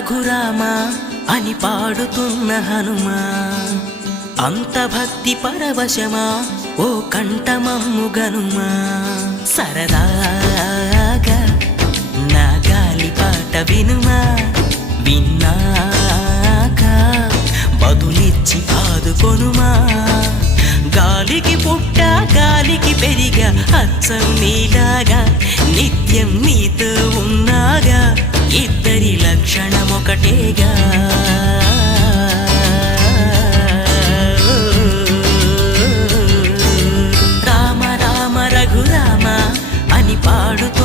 రఘురామ అని పాడుతున్న హనుమా, అంత భక్తి పరవశమా ఓ కంఠమమ్ము గనుమా. సరదాగా నా గాలి పాట వినుమా, విన్నాక బదులిచ్చి ఆదుకొనుమా. గాలికి పుట్ట గాలికి పెరిగా అచ్చం నీలాగా, నిత్యం నీతో ఉన్నాగా, ఇద్దరి లక్షణమొకటేగా. రామ రామ రఘురామ అని పాడుతూ